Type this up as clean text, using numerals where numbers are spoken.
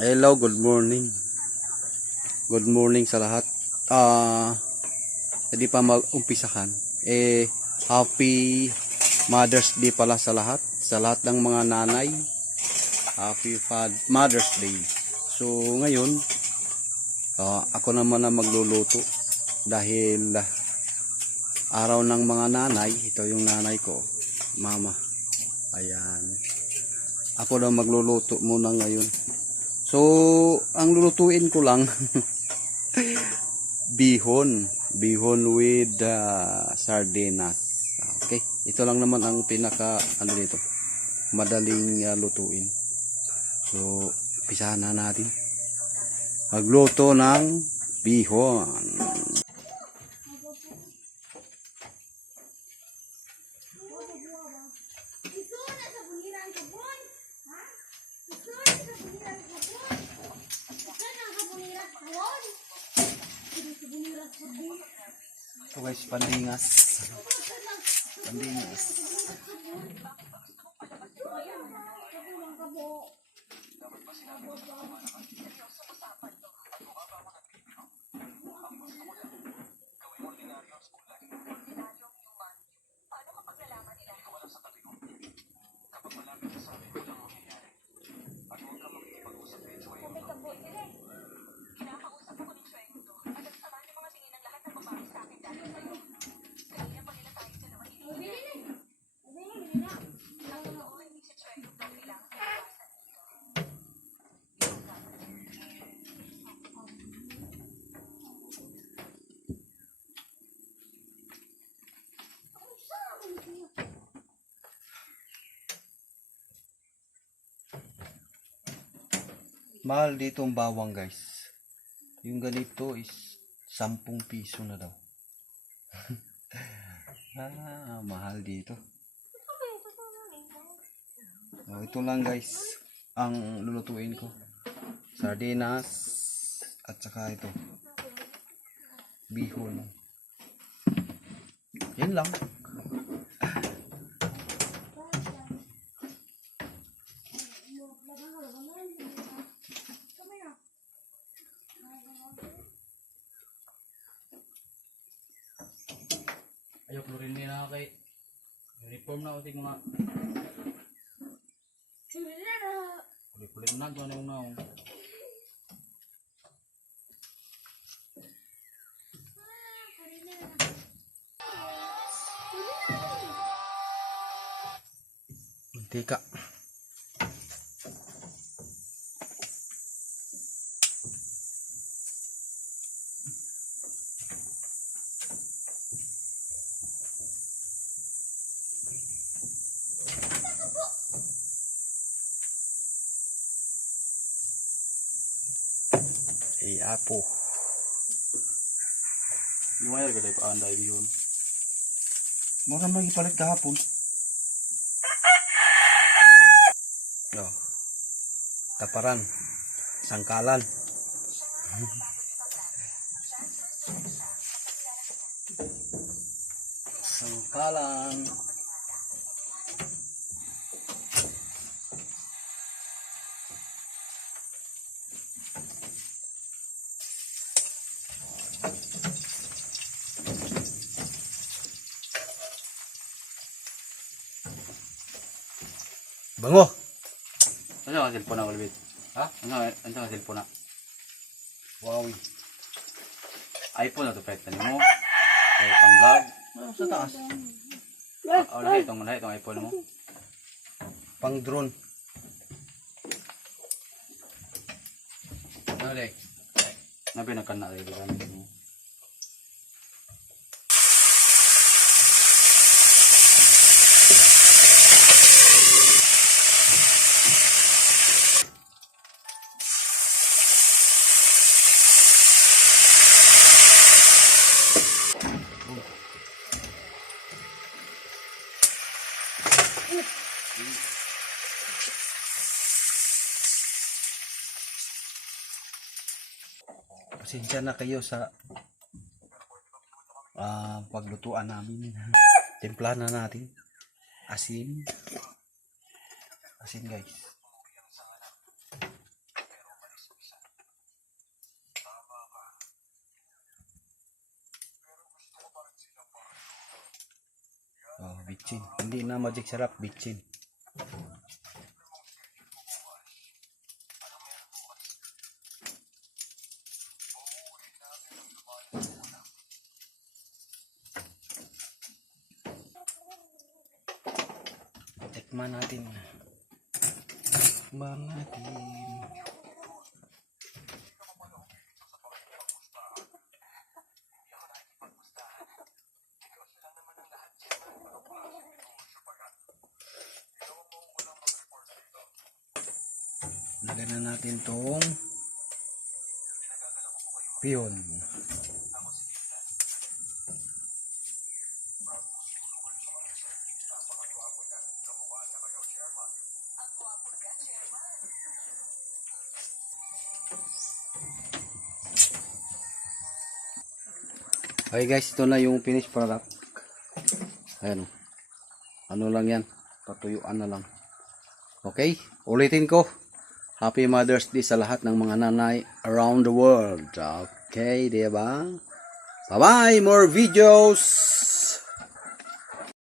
Hello, good morning. Good morning sa lahat. Hindi pa mag-umpisahan. Happy Mother's Day pala sa lahat. Sa lahat ng mga nanay. Happy Mother's Day. So, ngayon, ako naman na magluluto. Dahil araw ng mga nanay. Ito yung nanay ko. Mama. Ayan. Ako na magluluto muna ngayon. So, ang lulutuin ko lang bihon with sardinas. Okay, ito lang naman ang pinaka dito, madaling lutuin. So, umpisahan na natin magluto ng bihon. So guys, pandingas. Mahal dito ang bawang guys. Yung ganito is 10 piso na daw. Mahal dito. Ito lang guys ang lulutuin ko. Sardinas at saka ito bihon. Yan lang. Ayok lurin nila kay uniform na utik mga kulit na doon yung naong Mantika. Apo. lumayar ka tayo paanday yun. Mura magipalit kahapon. Taparan. Sangkalan. Sangkalan. Bango. Ano ang cellphone na ulbit? Ha? Ano ang cellphone na? Wow. iPhone na to pwede mo. Ay, pang vlog. Sa taas. Lahat itong iPhone mo. Pang drone. Ano dek? Nabi nagkana rin gamit mo. Pasensya na kayo sa paglutuan namin. Timpla na natin. Asin. Asin guys. Oh, bitchin. Hindi na magic sarap, bitchin. Tikman natin. Tikman natin. Lagyan na natin tong piyon. Okay guys, ito na yung finished product. Ayan. Ano lang yan? Patuyuan na lang. Okay, ulitin ko. Happy Mother's Day sa lahat ng mga nanay around the world. Okay, diba? Bye-bye! More videos!